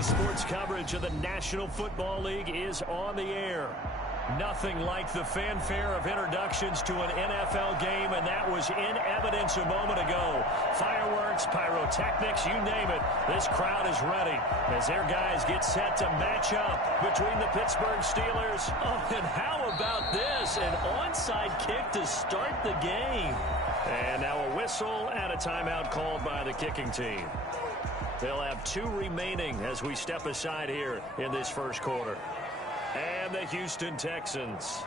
Sports coverage of the National Football League is on the air. Nothing like the fanfare of introductions to an NFL game, and that was in evidence a moment ago. Fireworks, pyrotechnics, you name it. This crowd is ready as their guys get set to match up between the Pittsburgh Steelers. Oh, and how about this? An onside kick to start the game. And now a whistle and a timeout called by the kicking team. They'll have 2 remaining as we step aside here in this first quarter. And the Houston Texans.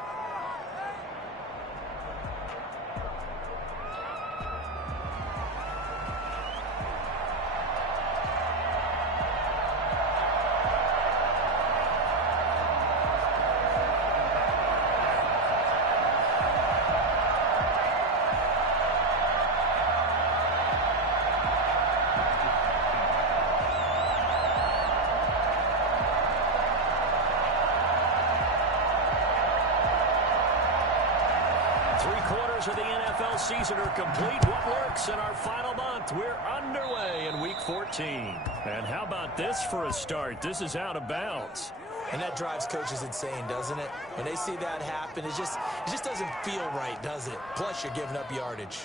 Of the NFL season are complete. What works in our final month? We're underway in Week 14. And how about this for a start? This is out of bounds. And that drives coaches insane, doesn't it? When they see that happen, it just doesn't feel right, does it? Plus, you're giving up yardage.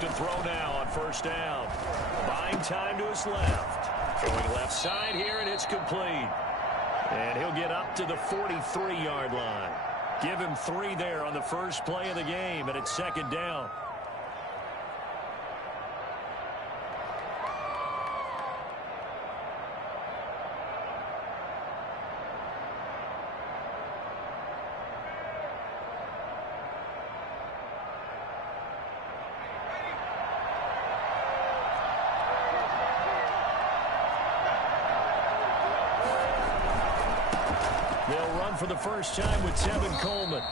To throw now on first down. Buying time to his left. Going left side here, and it's complete. And he'll get up to the 43-yard line. Give him 3 there on the first play of the game, and it's second down. They'll run for the first time with Tevin Coleman.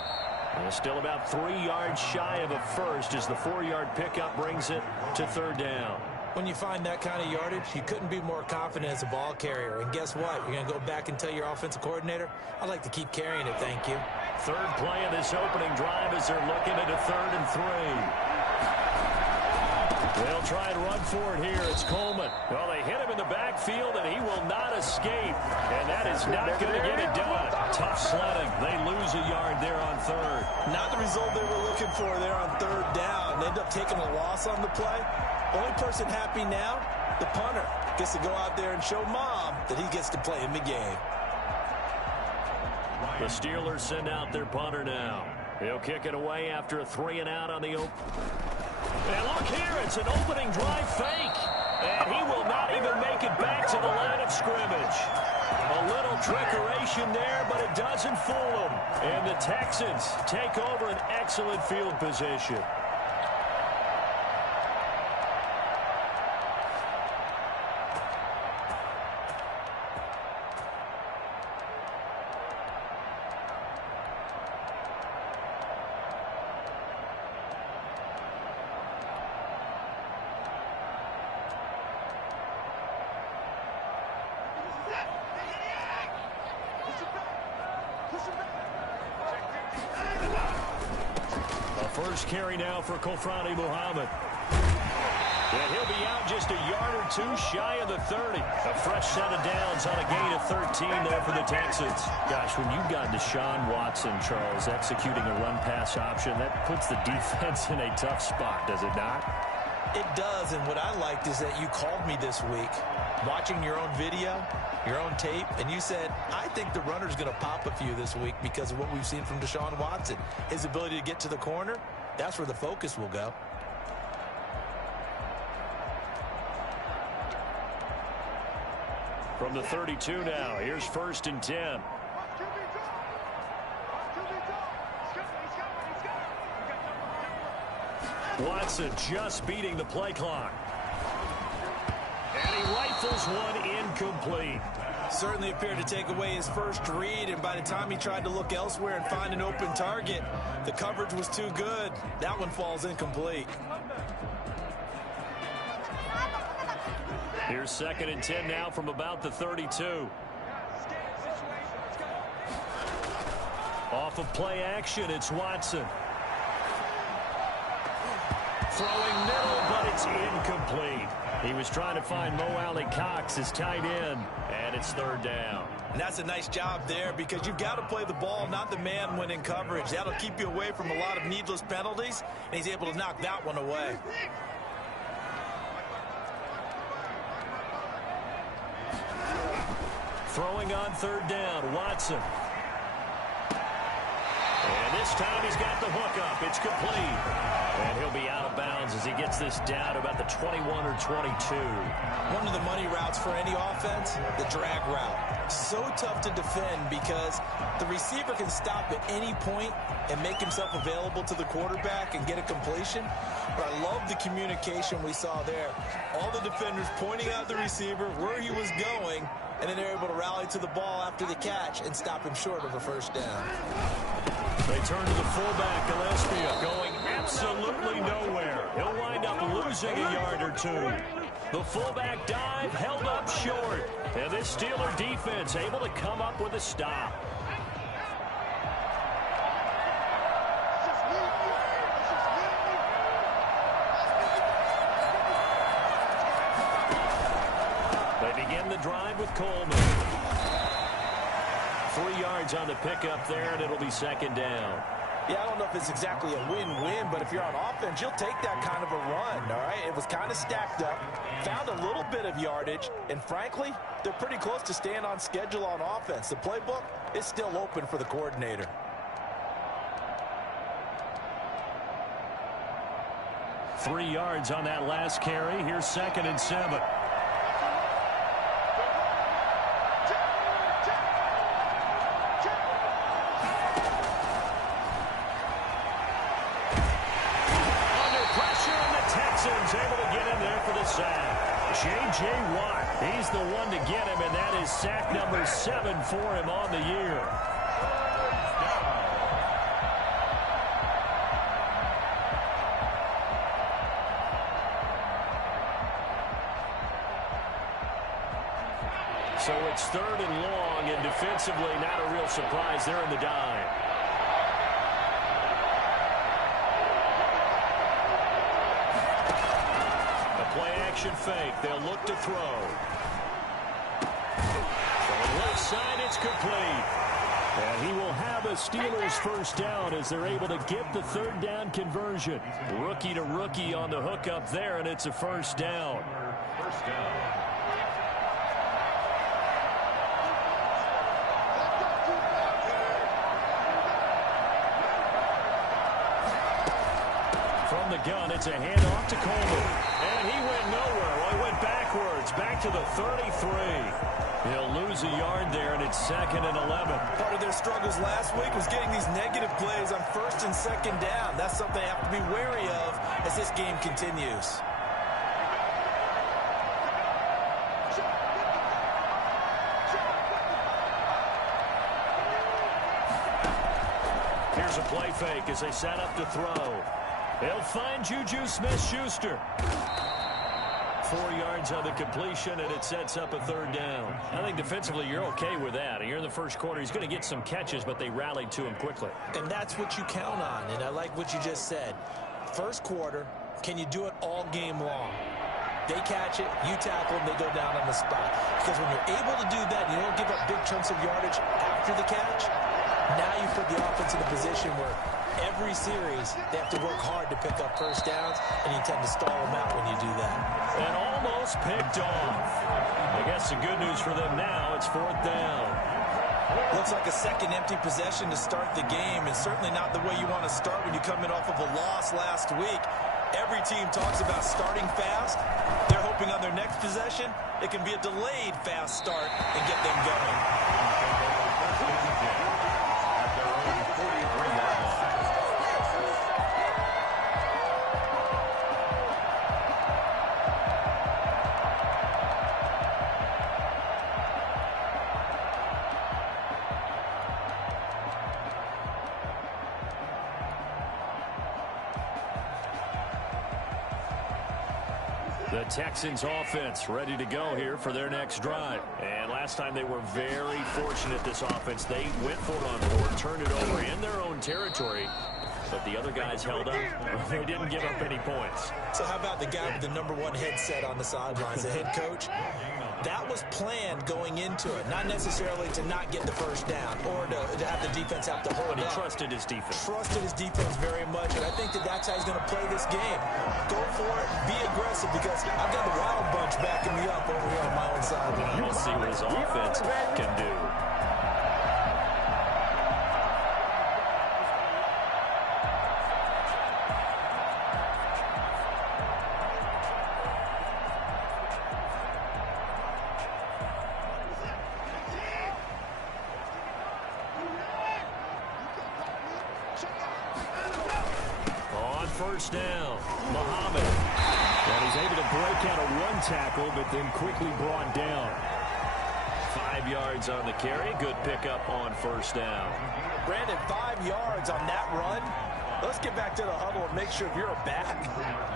And still about 3 yards shy of a first as the 4-yard pickup brings it to third down. When you find that kind of yardage, you couldn't be more confident as a ball carrier. And guess what? You're going to go back and tell your offensive coordinator, I'd like to keep carrying it, thank you. Third play of this opening drive as they're looking at a 3rd and 3. They'll try and run for it here. It's Coleman. Well, they hit him in the backfield, and he will not escape. And that is not going to get it done. Tough sledding. They lose a yard there on 3rd. Not the result they were looking for there on 3rd down. They end up taking a loss on the play. Only person happy now, the punter, gets to go out there and show Mom that he gets to play in the game. The Steelers send out their punter now. He'll kick it away after a 3-and-out on the open. And look here, it's an opening drive fake. And he will not even make it back to the line of scrimmage. A little trickeration there, but it doesn't fool them. And the Texans take over an excellent field position. First carry now for Kofrani Muhammad. And he'll be out just a yard or 2 shy of the 30. A fresh set of downs on a gain of 13 there for the Texans. Gosh, when you've got Deshaun Watson, Charles, executing a run-pass option, that puts the defense in a tough spot, does it not? It does, and what I liked is that you called me this week, watching your own video, your own tape, and you said, I think the runner's going to pop a few this week because of what we've seen from Deshaun Watson. His ability to get to the corner, that's where the focus will go. From the 32 now, here's 1st and 10. Watson just beating the play clock. And he rifles one incomplete. Certainly appeared to take away his first read, and by the time he tried to look elsewhere and find an open target, the coverage was too good. That one falls incomplete. Here's 2nd and 10 now from about the 32. Off of play action, it's Watson. Throwing middle, but it's incomplete. He was trying to find Mo Alley Cox, his tight end, and it's 3rd down. And that's a nice job there because you've got to play the ball, not the man when in coverage. That'll keep you away from a lot of needless penalties, and he's able to knock that one away. Throwing on 3rd down, Watson. And this time he's got the hookup. It's complete. And he'll be out of bounds as he gets this down about the 21 or 22. One of the money routes for any offense, the drag route. So tough to defend because the receiver can stop at any point and make himself available to the quarterback and get a completion. But I love the communication we saw there. All the defenders pointing out the receiver, where he was going, and then they're able to rally to the ball after the catch and stop him short of a 1st down. They turn to the fullback, Gillespie, going absolutely nowhere. He'll wind up losing a yard or 2. The fullback dive held up short. And this Steeler defense able to come up with a stop. They begin the drive with Coleman. 3 yards on the pickup there, and it'll be 2nd down. Yeah, I don't know if it's exactly a win-win, but if you're on offense, you'll take that kind of a run, all right? It was kind of stacked up, found a little bit of yardage, and frankly, they're pretty close to staying on schedule on offense. The playbook is still open for the coordinator. Three yards on that last carry. Here's 2nd and 7. Able to get in there for the sack. J.J. Watt, he's the one to get him, and that is sack number 7 for him on the year. So it's 3rd and long, and defensively not a real surprise there in the dime. Play-action fake. They'll look to throw. From left side, it's complete. And he will have a Steelers 1st down as they're able to get the 3rd down conversion. Rookie to rookie on the hookup there, and it's a 1st down. First down. From the gun, it's a handoff to Coleman. And he went nowhere. Well, he went backwards, back to the 33. He'll lose a yard there, and it's 2nd and 11. Part of their struggles last week was getting these negative plays on 1st and 2nd down. That's something they have to be wary of as this game continues. Here's a play fake as they set up to throw. They'll find Juju Smith-Schuster. 4 yards on the completion, and it sets up a 3rd down. I think defensively you're okay with that. Here in the first quarter, he's going to get some catches, but they rallied to him quickly. And that's what you count on, and I like what you just said. First quarter, can you do it all game long? They catch it, you tackle them, they go down on the spot. Because when you're able to do that, you don't give up big chunks of yardage after the catch. Now you put the offense in a position where every series they have to work hard to pick up 1st downs, and you tend to stall them out when you do that. And almost picked off. I guess the good news for them now, it's 4th down. Looks like a second empty possession to start the game, and certainly not the way you want to start when you come in off of a loss last week. Every team talks about starting fast. They're hoping on their next possession it can be a delayed fast start and get them going. The Texans offense ready to go here for their next drive. And last time they were very fortunate, this offense. They went for it on fourth, turned it over in their own territory. But the other guys held up. They didn't give up any points. So how about the guy with the #1 headset on the sidelines, the head coach? That was planned going into it, not necessarily to not get the first down or to have the defense have to hold But he up. trusted his defense. Trusted his defense very much, and I think that's how he's going to play this game. Go for it, be aggressive, because I've got the Wild Bunch backing me up over here on my own side. We'll see what his offense can do. First down, Muhammad. And he's able to break out of one tackle, but then quickly brought down. 5 yards on the carry. Good pickup on first down. Brandon, 5 yards on that run. Let's get back to the huddle and make sure if you're a back,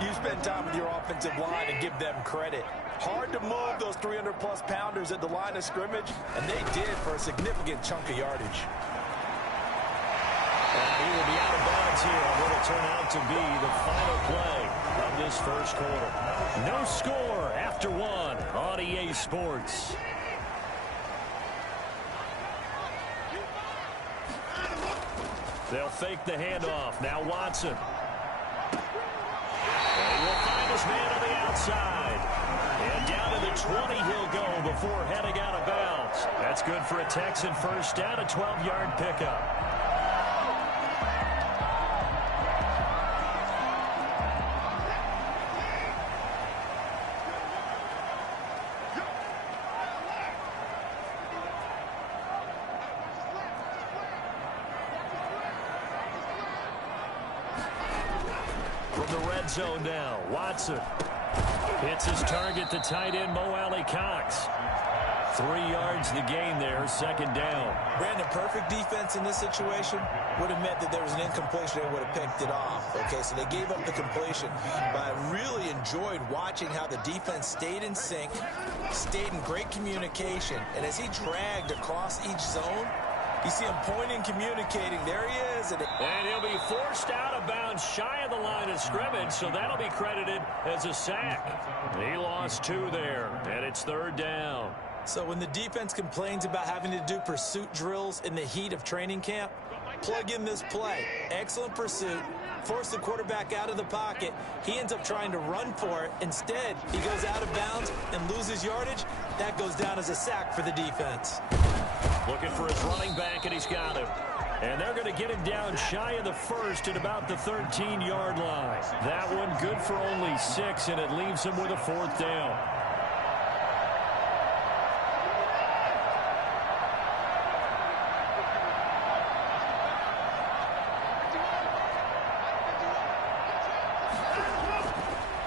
you spend time with your offensive line and give them credit. Hard to move those 300-plus pounders at the line of scrimmage, and they did for a significant chunk of yardage. He will be out of bounds here on what will turn out to be the final play of this first quarter. No score after one on EA Sports. They'll fake the handoff. Now Watson. And he will find his man on the outside. And down to the 20 he'll go before heading out of bounds. That's good for a Texan first down, a 12-yard pickup. From the red zone now, Watson hits his target, the tight end, Mo Alley-Cox. 3 yards the gain there, second down. Brandon, perfect defense in this situation would have meant that there was an incompletion and would have picked it off. Okay, so they gave up the completion. But I really enjoyed watching how the defense stayed in sync, stayed in great communication, and as he dragged across each zone, you see him pointing, communicating. There he is. And he'll be forced out of bounds shy of the line of scrimmage, so that'll be credited as a sack. He lost 2 there, and it's third down. So when the defense complains about having to do pursuit drills in the heat of training camp, plug in this play. Excellent pursuit. Force the quarterback out of the pocket. He ends up trying to run for it. Instead, he goes out of bounds and loses yardage. That goes down as a sack for the defense. Looking for his running back, and he's got him. And they're going to get him down shy of the first at about the 13-yard line. That one good for only 6, and it leaves him with a fourth down.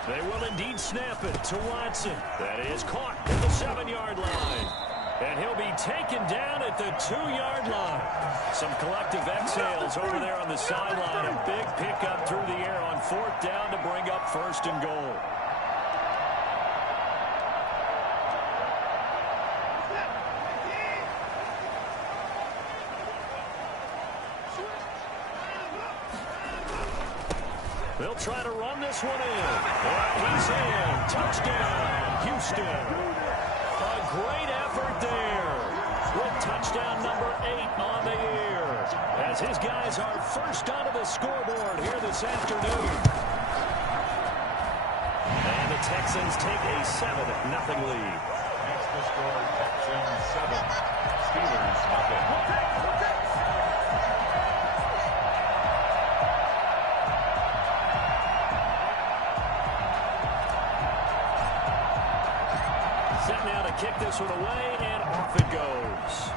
They will indeed snap it to Watson. That is caught at the 7-yard line. And he'll be taken down at the 2-yard line. Some collective exhales over there on the sideline. A big pickup through the air on fourth down to bring up first and goal. They'll try to run this one in. And he's in. Touchdown, Houston. A great effort there with touchdown number 8 on the year as his guys are first onto the scoreboard here this afternoon. And the Texans take a 7-0 lead. That's the score, Texans 7, Steelers 0. Set now to kick this one away, and off it goes.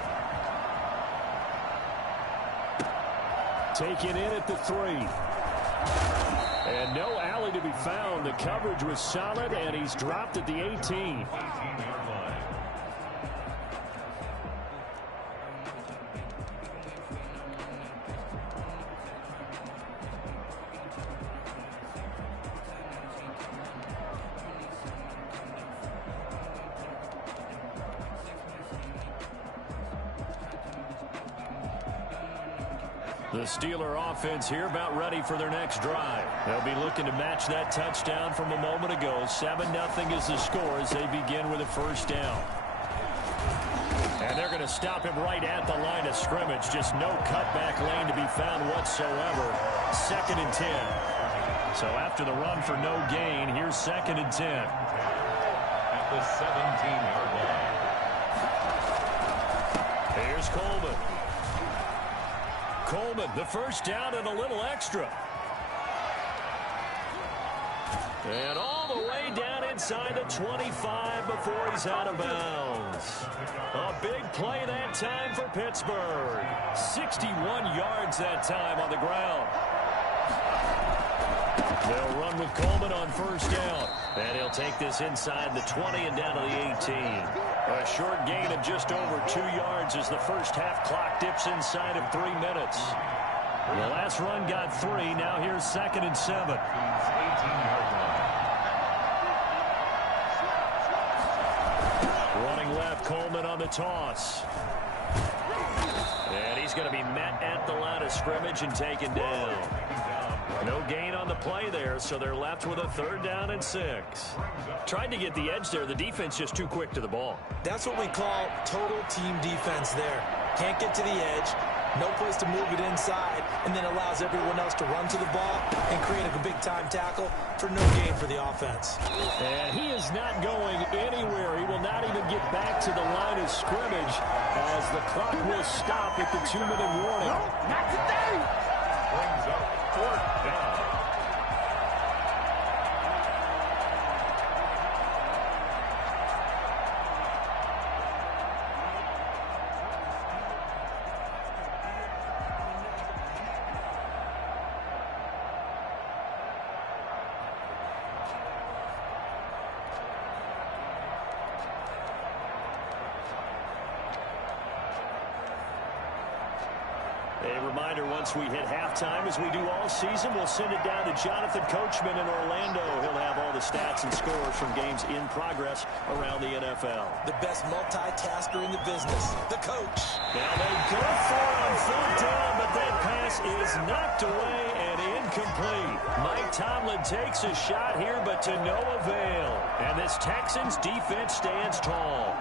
Taken in at the 3. And no alley to be found. The coverage was solid, and he's dropped at the 18. The Steeler offense here about ready for their next drive. They'll be looking to match that touchdown from a moment ago. 7-0 is the score as they begin with a first down. And they're going to stop him right at the line of scrimmage. Just no cutback lane to be found whatsoever. 2nd and 10. So after the run for no gain, here's 2nd and 10. At the 17-yard line. Here's Coleman. Coleman, the first down and a little extra. And all the way down inside the 25 before he's out of bounds. A big play that time for Pittsburgh. 61 yards that time on the ground. They'll run with Coleman on first down. And he'll take this inside the 20 and down to the 18. A short gain of just over 2 yards as the first half clock dips inside of 3 minutes. The last run got 3. Now here's 2nd and 7. 18-yard line. Running left, Coleman on the toss. And he's going to be met at the line of scrimmage and taken down. No gain on the play there, so they're left with a 3rd down and 6. Tried to get the edge there. The defense just too quick to the ball. That's what we call total team defense there. Can't get to the edge, no place to move it inside, and then allows everyone else to run to the ball and create a big-time tackle for no gain for the offense. And he is not going anywhere. He will not even get back to the line of scrimmage as the clock will stop at the 2-minute warning. Not today. Brings up 4th down. A reminder, once we hit halftime, as we do all season, we'll send it down to Jonathan Coachman in Orlando. He'll have all the stats and scores from games in progress around the NFL. The best multitasker in the business, the coach. Now they go for it on 4th down, but that pass is knocked away and incomplete. Mike Tomlin takes a shot here, but to no avail. And this Texans defense stands tall.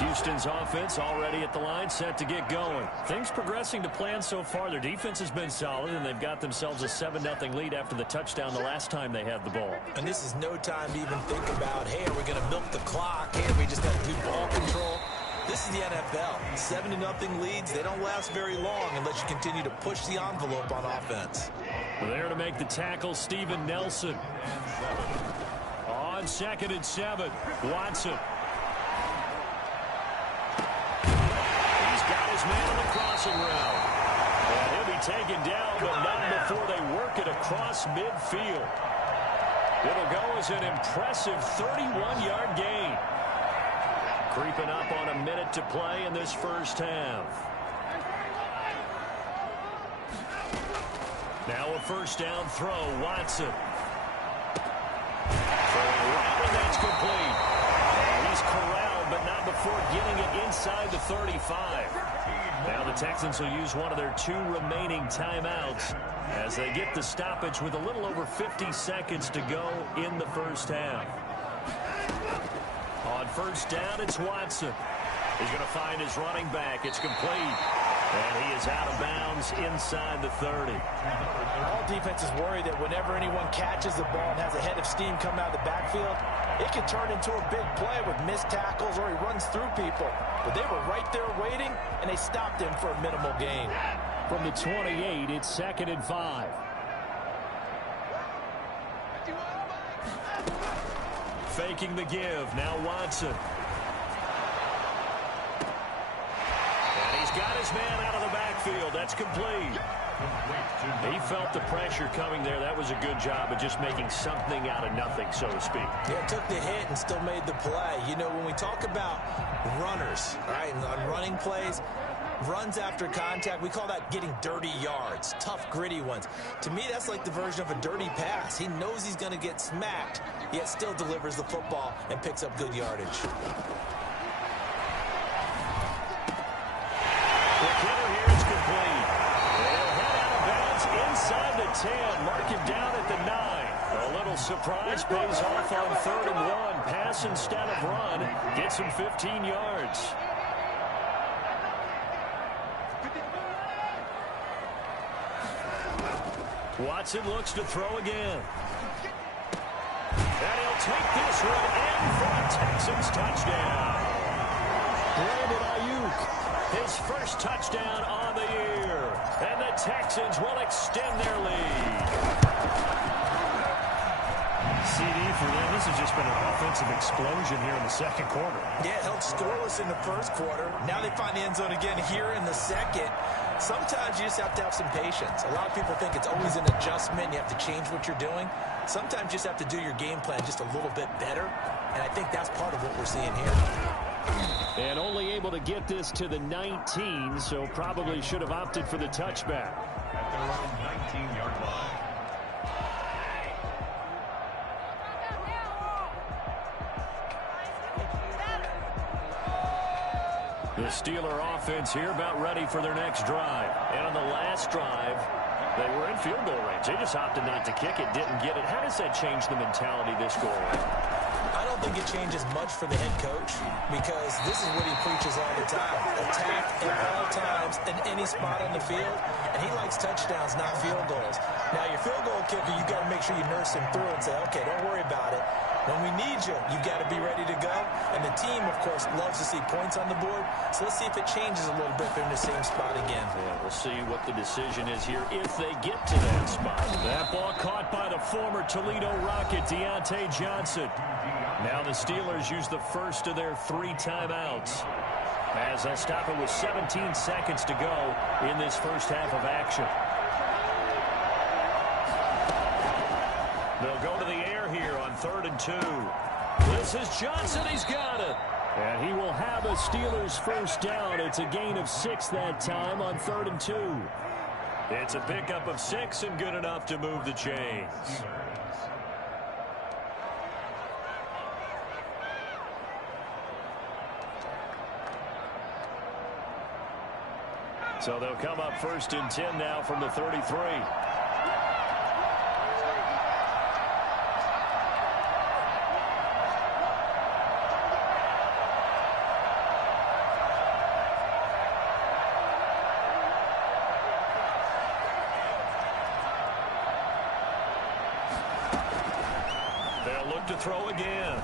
Houston's offense already at the line, set to get going. Things progressing to plan so far. Their defense has been solid, and they've got themselves a 7-0 lead after the touchdown the last time they had the ball. And this is no time to even think about, hey, are we going to milk the clock? Hey, we just have to do ball control. This is the NFL. 7-0 leads, they don't last very long unless you continue to push the envelope on offense. There to make the tackle, Steven Nelson. On 2nd and 7, Watson. Man on the crossing route. And he'll be taken down, but not before they work it across midfield. It'll go as an impressive 31-yard gain. Creeping up on a minute to play in this first half. Now a first down throw, Watson. Throwing right, and that's complete. And he's corralled, but not before getting it inside the 35. Now the Texans will use one of their 2 remaining timeouts as they get the stoppage with a little over 50 seconds to go in the first half. On first down, it's Watson. He's going to find his running back. It's complete. And he is out of bounds inside the 30. All defenses worry that whenever anyone catches the ball and has a head of steam coming out of the backfield, it can turn into a big play with missed tackles or he runs through people. But they were right there waiting, and they stopped him for a minimal gain. From the 28, it's 2nd and 5. Faking the give. Now Watson. And he's got his man out of the backfield. That's complete. He felt the pressure coming there. That was a good job of just making something out of nothing, so to speak. Yeah, took the hit and still made the play. You know, when we talk about runners, right, and on running plays, runs after contact, we call that getting dirty yards, tough, gritty ones. To me, that's like the version of a dirty pass. He knows he's going to get smacked, yet still delivers the football and picks up good yardage. surprise pays off on 3rd and 1. Pass instead of run. Gets him 15 yards. Watson looks to throw again. And he'll take this one in for a Texans touchdown. Brandon Ayuk, his first touchdown on the year. And the Texans will extend their lead. CD for them. This has just been an offensive explosion here in the second quarter. Yeah, held scoreless in the first quarter. Now they find the end zone again here in the second. Sometimes you just have to have some patience. A lot of people think it's always an adjustment. You have to change what you're doing. Sometimes you just have to do your game plan just a little bit better. And I think that's part of what we're seeing here. And only able to get this to the 19, so probably should have opted for the touchback. At their own 19-yard line. The Steeler offense here about ready for their next drive. And on the last drive, they were in field goal range. They just opted not to kick it, didn't get it. How does that change the mentality this go around? I don't think it changes much for the head coach because this is what he preaches all the time. Attack at all times in any spot on the field. And he likes touchdowns, not field goals. Now, your field goal kicker, you got to make sure you nurse him through and say, okay, don't worry about it. When we need you, you got to be ready to go. And the team, of course, loves to see points on the board. So let's see if it changes a little bit if they're in the same spot again. Yeah, we'll see what the decision is here if they get to that spot. That ball caught by the former Toledo Rocket, Deontay Johnson. Now the Steelers use the first of their 3 timeouts, as they'll stop it with 17 seconds to go in this first half of action. They'll go to the air here on 3rd and 2. This is Johnson. He's got it. And he will have a Steelers first down. It's a gain of 6 that time on 3rd and 2. It's a pickup of 6 and good enough to move the chains. So they'll come up 1st and 10 now from the 33. To throw again.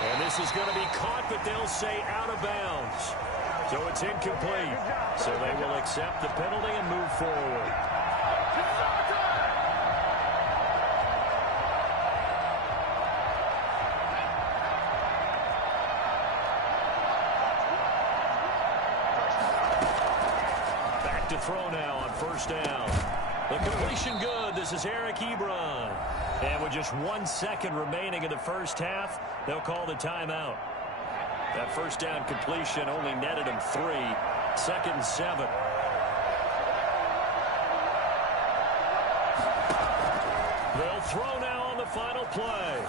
And this is going to be caught, but they'll say out of bounds. So it's incomplete. So they will accept the penalty and move forward. Back to throw now on 1st down. The completion good. This is Eric Ebron. And with just 1 second remaining in the first half, they'll call the timeout. That first down completion only netted them 3. 2nd and 7. They'll throw now on the final play.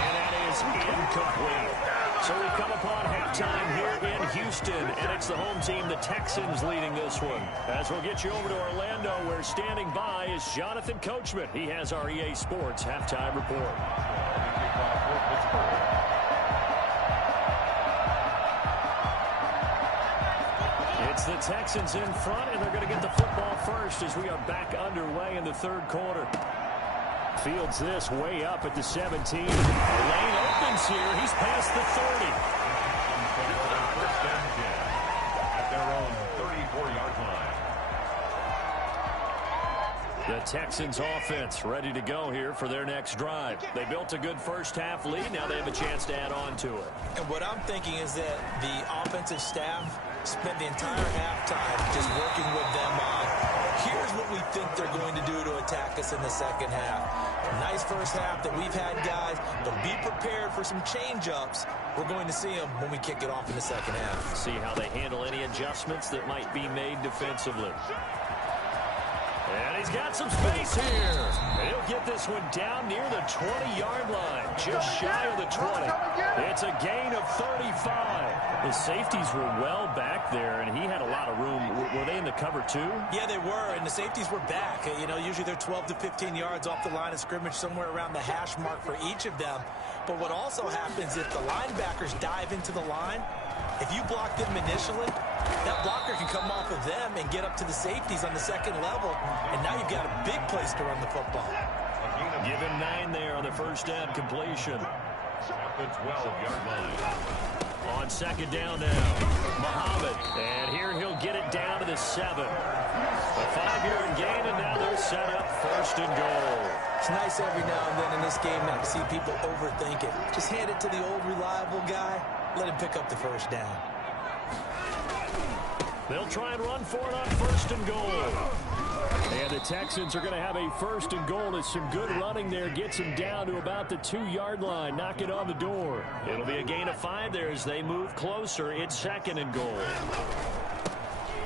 And that is incomplete. So we come upon halftime here in Houston, and it's the home team, the Texans, leading this one. As we'll get you over to Orlando, where standing by is Jonathan Coachman. He has our EA Sports halftime report. It's the Texans in front, and they're going to get the football first as we are back underway in the 3rd quarter. Fields this way up at the 17. Lane opens here. He's past the 30. First down 10 at their own 34-yard line. The Texans offense ready to go here for their next drive. They built a good first half lead. Now they have a chance to add on to it. And what I'm thinking is that the offensive staff spent the entire halftime just working with them on, here's what we think they're going to do to attack us in the second half. Nice first half that we've had, guys, but be prepared for some change-ups. We're going to see them when we kick it off in the second half. See how they handle any adjustments that might be made defensively. And he's got some space here. And he'll get this one down near the 20-yard line, just shy of the 20. It's a gain of 35. The safeties were well back there, and he had a lot of room. Were they in the cover too? Yeah, they were, and the safeties were back. You know, usually they're 12 to 15 yards off the line of scrimmage, somewhere around the hash mark for each of them. But what also happens if the linebackers dive into the line, if you block them initially, that blocker can come off of them and get up to the safeties on the second level, and now you've got a big place to run the football. Give him 9 there on the first down completion. At the 12-yard line. On second down now, Muhammad. And here he'll get it down to the 7. A 5-yard gain, and now they're set up first and goal. It's nice every now and then in this game not to see people overthink it. Just hand it to the old reliable guy. Let him pick up the first down. They'll try and run for it on first and goal. And the Texans are going to have a first and goal as some good running there gets him down to about the 2-yard line. Knock it on the door. It'll be a gain of 5 there as they move closer. It's second and goal.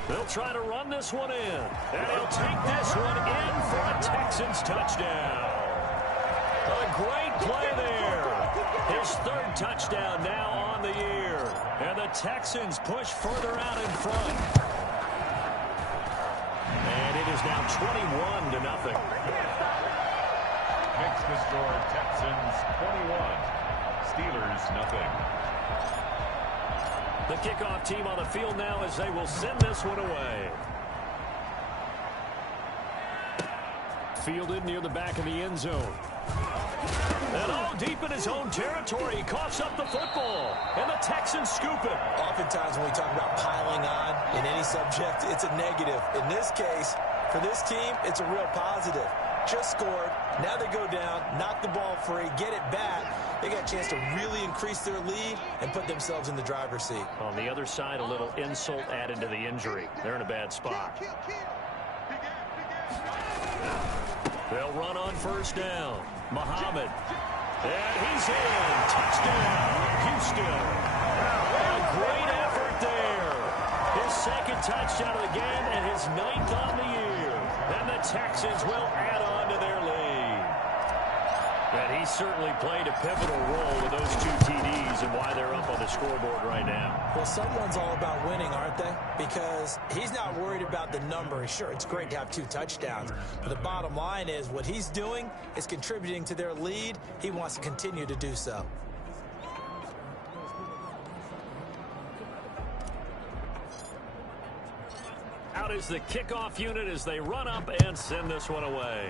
They'll try to run this one in. And he'll take this one in for a Texans touchdown. A great play there. His 3rd touchdown now on the year. And the Texans push further out in front. And it is now 21-0. Makes the score Texans 21, Steelers nothing. The kickoff team on the field now as they will send this one away. Fielded near the back of the end zone. And deep in his own territory, he coughs up the football. And the Texans scoop it. Oftentimes when we talk about piling on in any subject, it's a negative. In this case, for this team, it's a real positive. Just scored. Now they go down, knock the ball free, get it back. They got a chance to really increase their lead and put themselves in the driver's seat. On the other side, a little insult added to the injury. They're in a bad spot. They'll run on first down. Muhammad. And he's in. Touchdown, Houston. A great effort there. His 2nd touchdown of the game and his 9th on the year. And the Texans will add on to their lead. And he certainly played a pivotal role with those 2 TDs and why they're up on the scoreboard right now. Well, someone's all about winning, aren't they? Because he's not worried about the number. Sure, it's great to have 2 touchdowns. But the bottom line is what he's doing is contributing to their lead. He wants to continue to do so. Out is the kickoff unit as they run up and send this one away.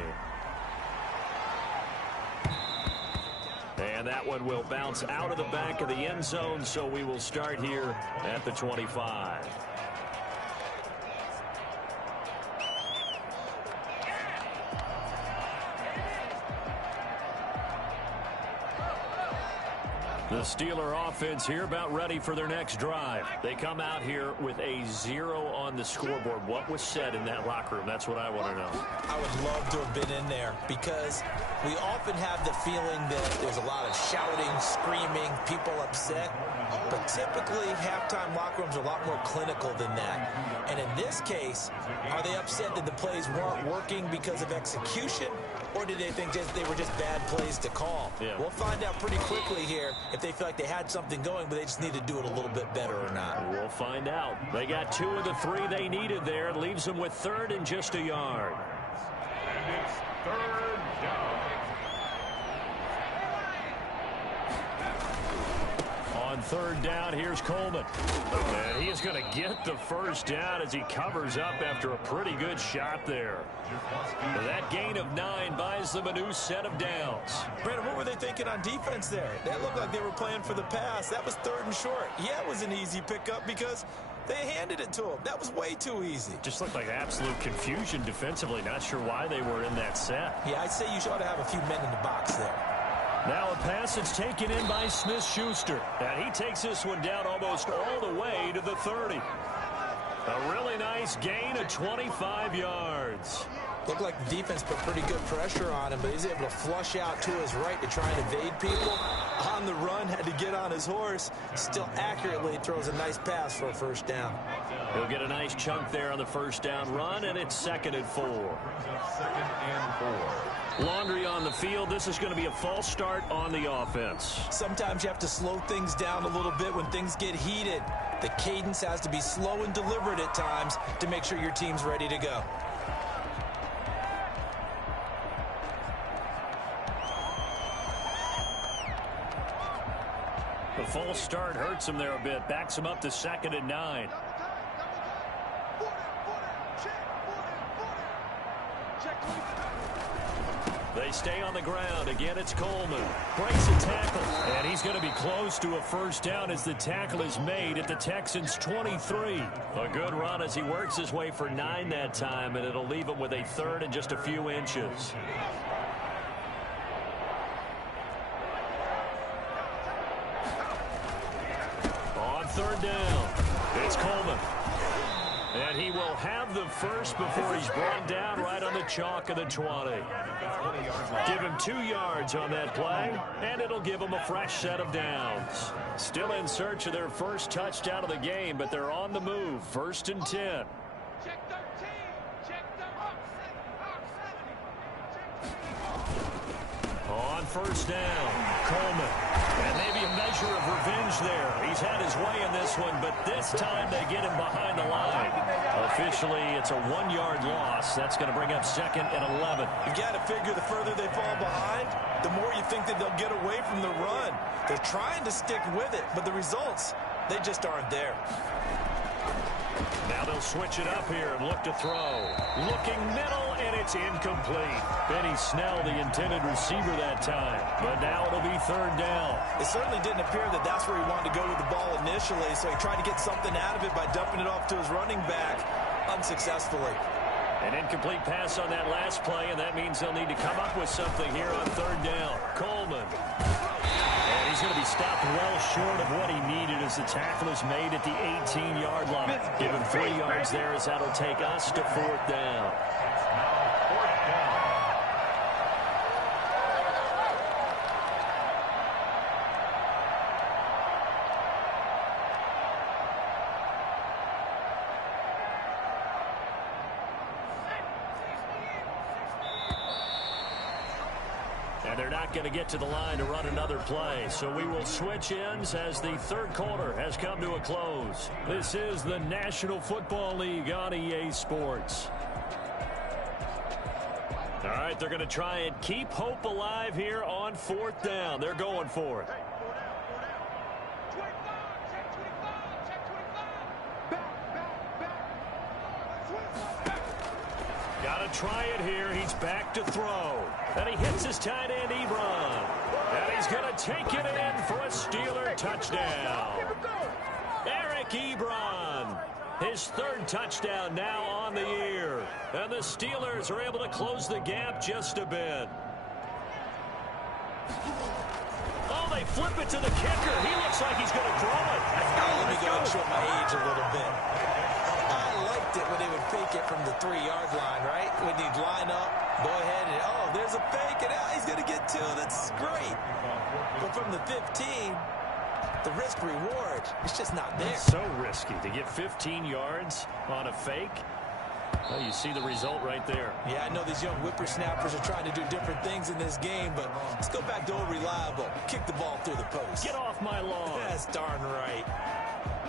And that one will bounce out of the back of the end zone, so we will start here at the 25. The Steeler offense here about ready for their next drive. They come out here with a 0 on the scoreboard. What was said in that locker room? That's what I want to know. I would love to have been in there because we often have the feeling that there's a lot of shouting, screaming, people upset. But typically, halftime locker rooms are a lot more clinical than that. And in this case, are they upset that the plays weren't working because of execution? Or did they think they were just bad plays to call? Yeah. We'll find out pretty quickly here if they feel like they had something going, but they just need to do it a little bit better or not. We'll find out. They got 2 of the 3 they needed there. It leaves them with 3rd and just a yard. And it's 3rd down. On 3rd down, here's Coleman. And he is going to get the first down as he covers up after a pretty good shot there. And that gain of 9 buys them a new set of downs. Brandon, what were they thinking on defense there? That looked like they were playing for the pass. That was 3rd and short. Yeah, it was an easy pickup because they handed it to him. That was way too easy. Just looked like absolute confusion defensively. Not sure why they were in that set. Yeah, I'd say you ought to have a few men in the box there. Now a pass that's taken in by Smith-Schuster. And he takes this one down almost all the way to the 30. A really nice gain of 25 yards. Looked like the defense put pretty good pressure on him, but he's able to flush out to his right to try and evade people. On the run, had to get on his horse. Still accurately throws a nice pass for a first down. He'll get a nice chunk there on the first down run, and it's 2nd and 4. 2nd and 4. Laundry on the field. This is going to be a false start on the offense. Sometimes you have to slow things down a little bit when things get heated. The cadence has to be slow and deliberate at times to make sure your team's ready to go. The false start hurts him there a bit. Backs him up to 2nd and 9. They stay on the ground. Again, it's Coleman. Breaks a tackle. And he's going to be close to a first down as the tackle is made at the Texans' 23. A good run as he works his way for 9 that time, and it'll leave him with a 3rd and just a few inches. On 3rd down, it's Coleman. And he will have the first before he's brought down right on the chalk of the 20. Give him 2 yards on that play, and it'll give him a fresh set of downs. Still in search of their first touchdown of the game, but they're on the move. 1st and 10. On 1st down, Coleman. And maybe a measure of revenge there. He's had his way in this one, but this time they get him behind the line. Officially, it's a 1-yard loss. That's going to bring up 2nd and 11. You've got to figure the further they fall behind, the more you think that they'll get away from the run. They're trying to stick with it, but the results, they just aren't there. Now they'll switch it up here and look to throw. Looking middle, and it's incomplete. Benny Snell, the intended receiver that time. But now it'll be 3rd down. It certainly didn't appear that that's where he wanted to go with the ball initially, so he tried to get something out of it by dumping it off to his running back unsuccessfully. An incomplete pass on that last play, and that means they'll need to come up with something here on 3rd down. Coleman. And he's going to be stopped well short of what he needed as the tackle is made at the 18-yard line. Give him 3 yards there as that'll take us to 4th down. And they're not going to get to the line to run another play. So we will switch ends as the 3rd quarter has come to a close. This is the National Football League on EA Sports. All right, they're going to try and keep hope alive here on 4th down. They're going for it. Got to try it here. He's back to throw. And he hits his tight end, Ebron. And he's going to take it in for a Steeler touchdown. Eric Ebron. His 3rd touchdown now on the year. And the Steelers are able to close the gap just a bit. Oh, they flip it to the kicker. He looks like he's going to throw it. Let me go and show my age a little bit. I liked it when they would fake it from the 3-yard line, right? When you'd line up, go ahead and, oh, there's a fake, and he's going to get 2. That's great. But from the 15, the risk-reward, it's just not there. It's so risky to get 15 yards on a fake. Well, you see the result right there. Yeah, I know these young whippersnappers are trying to do different things in this game, but let's go back to old reliable. Kick the ball through the post. Get off my lawn. That's darn right.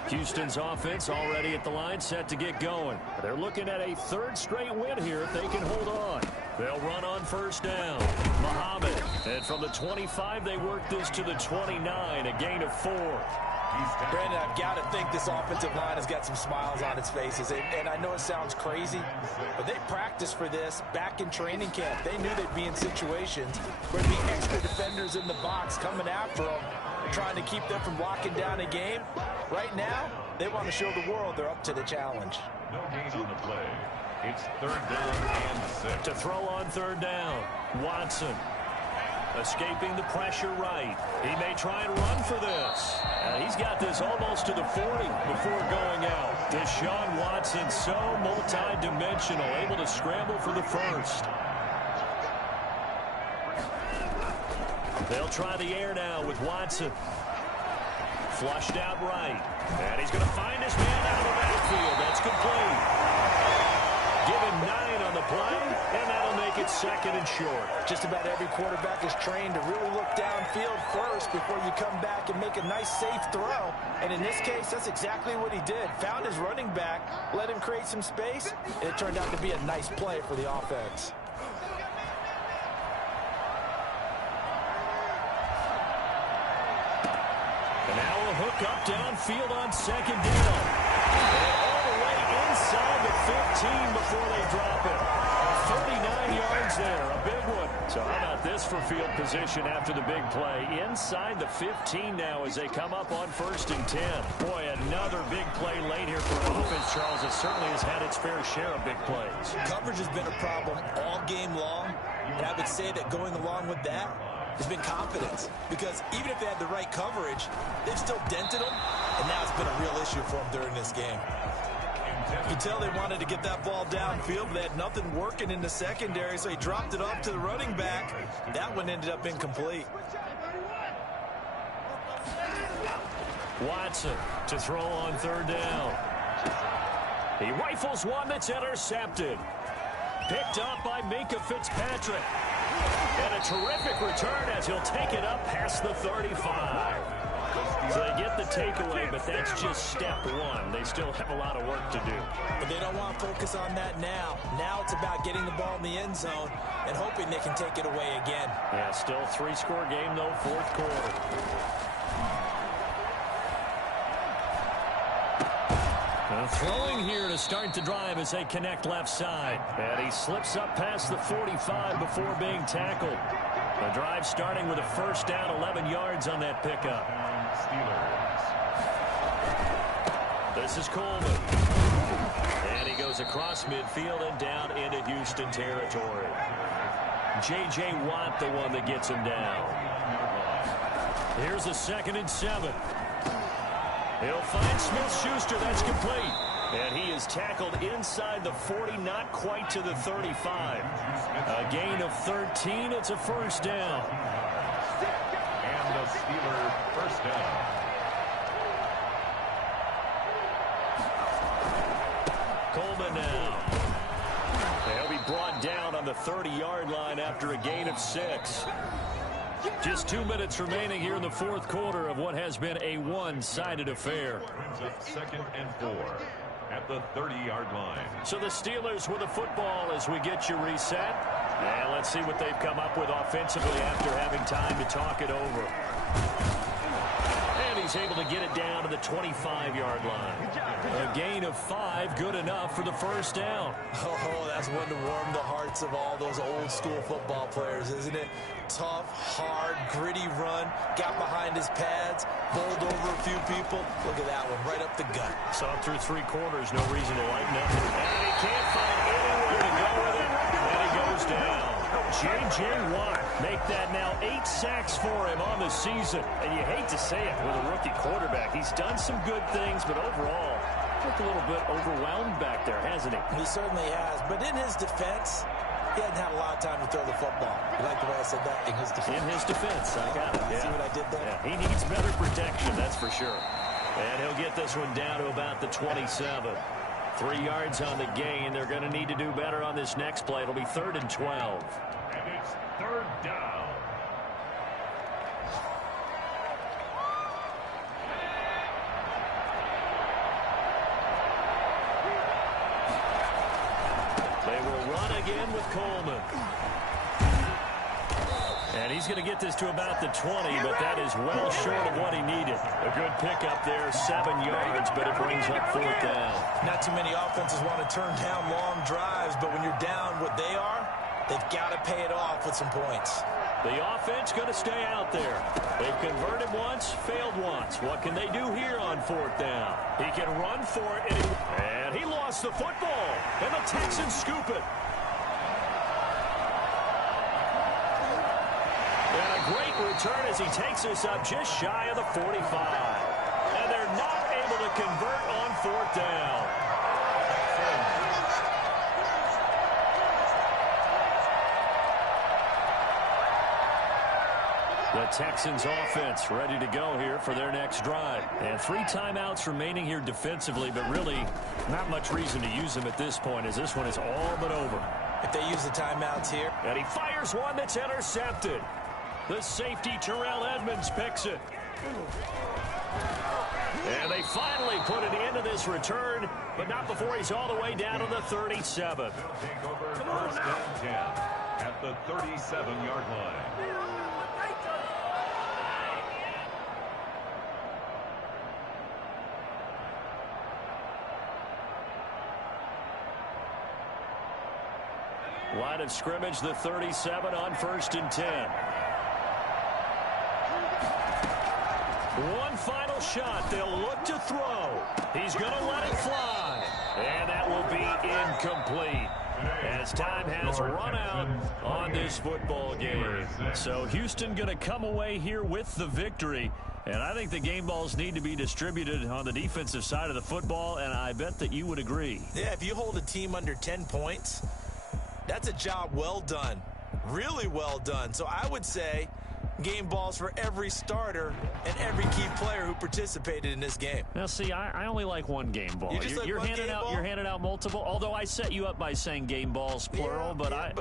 Houston's offense already at the line, set to get going. They're looking at a 3rd straight win here if they can hold on. They'll run on 1st down. Muhammad. And from the 25, they work this to the 29, a gain of 4. Brandon, I've got to think this offensive line has got some smiles on its faces. And I know it sounds crazy, but they practiced for this back in training camp. They knew they'd be in situations where there'd be extra defenders in the box coming after them, trying to keep them from locking down a game. Right now, they want to show the world they're up to the challenge. No gain on the play. It's 3rd down and 6. To throw on 3rd down, Watson. Escaping the pressure right. He may try and run for this. He's got this almost to the 40 before going out. Deshaun Watson, so multi-dimensional, able to scramble for the 1st. They'll try the air now with Watson. Flushed out right. And he's going to find his man out of the backfield. That's complete. Give him 9 on the play, and that'll make it second and short. Just about every quarterback is trained to really look downfield first before you come back and make a nice, safe throw. And in this case, that's exactly what he did. Found his running back, let him create some space, and it turned out to be a nice play for the offense. And now a hook up downfield on second down. And all the way inside the 15 before they drop it. 39 yards there, a big one. So how about this for field position after the big play? Inside the 15 now as they come up on 1st and 10. Boy, another big play late here for an offense, Charles. It certainly has had its fair share of big plays. Coverage has been a problem all game long, and I would say that going along with that has been confidence, because even if they had the right coverage, they've still dented them, and now it's been a real issue for them during this game. You can tell they wanted to get that ball downfield, but they had nothing working in the secondary, so he dropped it off to the running back. That one ended up incomplete. Watson to throw on 3rd down. He rifles one that's intercepted. Picked up by Minkah Fitzpatrick. And a terrific return as he'll take it up past the 35. So they get the takeaway, but that's just step one. They still have a lot of work to do. But they don't want to focus on that now. Now it's about getting the ball in the end zone and hoping they can take it away again. Yeah, still 3-score game, though, 4th quarter. Throwing here to start the drive as they connect left side. And he slips up past the 45 before being tackled. The drive starting with a 1st down, 11 yards on that pickup. This is Coleman. And he goes across midfield and down into Houston territory. J.J. Watt, the one that gets him down. Here's a 2nd and 7. He'll find Smith-Schuster. That's complete. And he is tackled inside the 40, not quite to the 35. A gain of 13. It's a 1st down. And the Steelers 1st down. Coleman now. He'll be brought down on the 30-yard line after a gain of 6. Just 2 minutes remaining here in the 4th quarter of what has been a one-sided affair. Brings up 2nd and 4 at the 30-yard line. So the Steelers with the football as we get you reset. And let's see what they've come up with offensively after having time to talk it over. And he's able to get it down to the 25-yard line. A gain of 5, good enough for the 1st down. Oh, that's one to warm the hearts of all those old-school football players, isn't it? Tough, hard, gritty run, got behind his pads, bowled over a few people. Look at that one, right up the gut. Saw it through 3 quarters, no reason to lighten up. And he can't find anywhere to go with it, and he goes down. J.J. Watt make that now 8 sacks for him on the season. And you hate to say it with a rookie quarterback. He's done some good things, but overall, looked a little bit overwhelmed back there, hasn't he? He certainly has, but in his defense, he hadn't had a lot of time to throw the football. You like the way I said that? In his defense. In his defense, I got it. Yeah. See what I did there? Yeah, he needs better protection, that's for sure. And he'll get this one down to about the 27. 3 yards on the gain. They're going to need to do better on this next play. It'll be 3rd and 12. And it's 3rd down. They will run again with Coleman. And he's going to get this to about the 20, but that is well short of what he needed. A good pickup there, 7 yards, but it brings up 4th down. Not too many offenses want to turn down long drives, but when you're down what they are, they've got to pay it off with some points. The offense going to stay out there. They've converted once, failed once. What can they do here on 4th down? He can run for it, and he lost the football, and the Texans scoop it. And a great return as he takes us up just shy of the 45. And they're not able to convert on 4th down. The Texans offense ready to go here for their next drive. And 3 timeouts remaining here defensively, but really not much reason to use them at this point as this one is all but over. if they use the timeouts here. And he fires one that's intercepted. The safety, Terrell Edmonds, picks it. And they finally put an end to this return, but not before he's all the way down to the 37. Take over first and 10 at the 37-yard line. Line of scrimmage, the 37 on 1st and 10. One final shot. They'll look to throw. He's going to let it fly. And that will be incomplete, as time has run out on this football game. So Houston going to come away here with the victory. And I think the game balls need to be distributed on the defensive side of the football, and I bet that you would agree. Yeah, if you hold a team under 10 points, that's a job well done. Really well done. So I would say game balls for every starter and every key player who participated in this game. Now, see, I only like one game ball. You're handing out multiple, although I set you up by saying game balls, plural. But I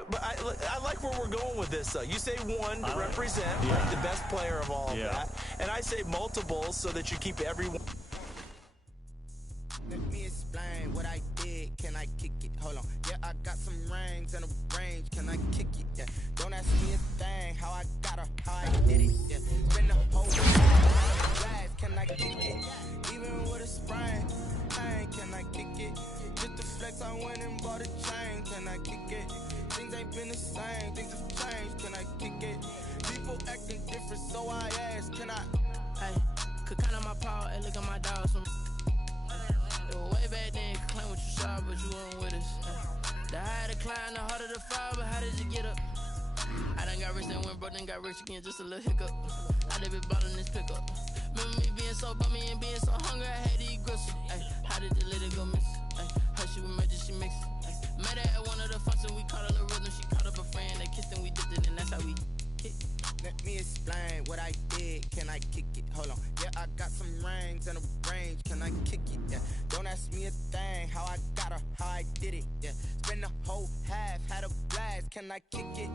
like where we're going with this, though. You say one to represent like the best player of all of that. And I say multiples so that you keep everyone. Let me explain what I did. Can I kick it? Hold on. Yeah, I got some rings and a range. Can I kick it? Yeah. Don't ask me a thing. How I got her, how I did it. Yeah. Spend the whole ride. Can I kick it? Even with a sprain. Pain. Can I kick it? Just the flex, I went and bought a chain. Can I kick it? Things ain't been the same. Things have changed. Can I kick it? People acting different, so I ask. Can I? Hey, could count on my power and look at my dogs from. Way back then, could claim what you saw, but you weren't with us. The higher the climb, the harder the fall, but how did you get up? I done got rich, then went broke, then got rich again, just a little hiccup. I done been bottling this pickup. Remember me being so bummy and being so hungry, I had to eat gristle. Ay, how did the little go miss? Ay, her she was major, she mixed. Met her at one of the functions, we caught a little rhythm, she caught up a friend, they kissed and we dipped it, and that's how we kicked. Let me explain what I did. Can I kick it? Hold on. Yeah, I got some rings and a range. Can I kick it? Yeah. Don't ask me a thing. How I got her, how I did it. Yeah. Spend the whole half, had a blast. Can I kick it?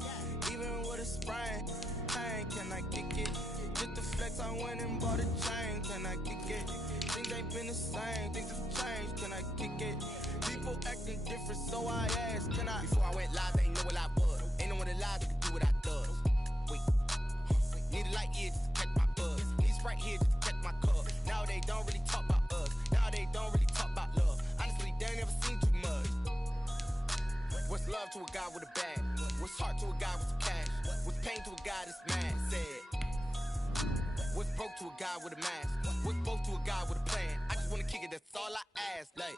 Even with a sprain. Pain. Can I kick it? Just the flex, I went and bought a chain. Can I kick it? Things ain't been the same. Things have changed. Can I kick it? People acting different, so I asked. Can I? Before I went live, they ain't know what I was. Ain't no one alive that could do what I does. Wait. Need a light here just to catch my buzz. Need Sprite here just to catch my cup. Now they don't really talk about us. Now they don't really talk about love. Honestly, they ain't never seen too much. What's love to a guy with a bag? What's heart to a guy with some cash? What's pain to a guy that's mad? Said. What's broke to a guy with a mask? What's broke to a guy with a plan? I just wanna kick it, that's all I ask. Like,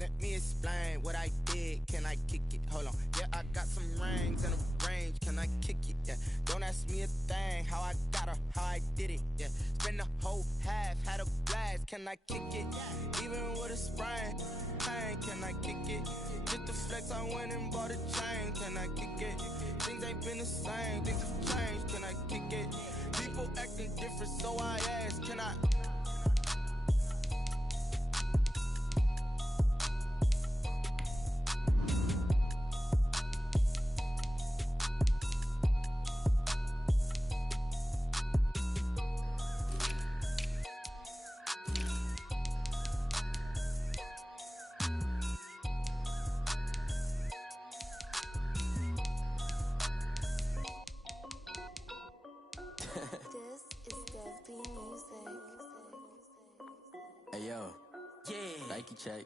let me explain what I did. Can I kick it? Hold on. Yeah, I got some rings and a range. Can I kick it? Yeah. Don't ask me a thing. How I got her, how I did it. Yeah. Spend the whole half, had a blast. Can I kick it? Even with a sprain. Pain. Can I kick it? Just the flex, I went and bought a chain. Can I kick it? Things ain't been the same. Things have changed. Can I kick it? People acting different, so I ask. Can I? This is Dev B Music. Hey yo, Yeah. Nike check.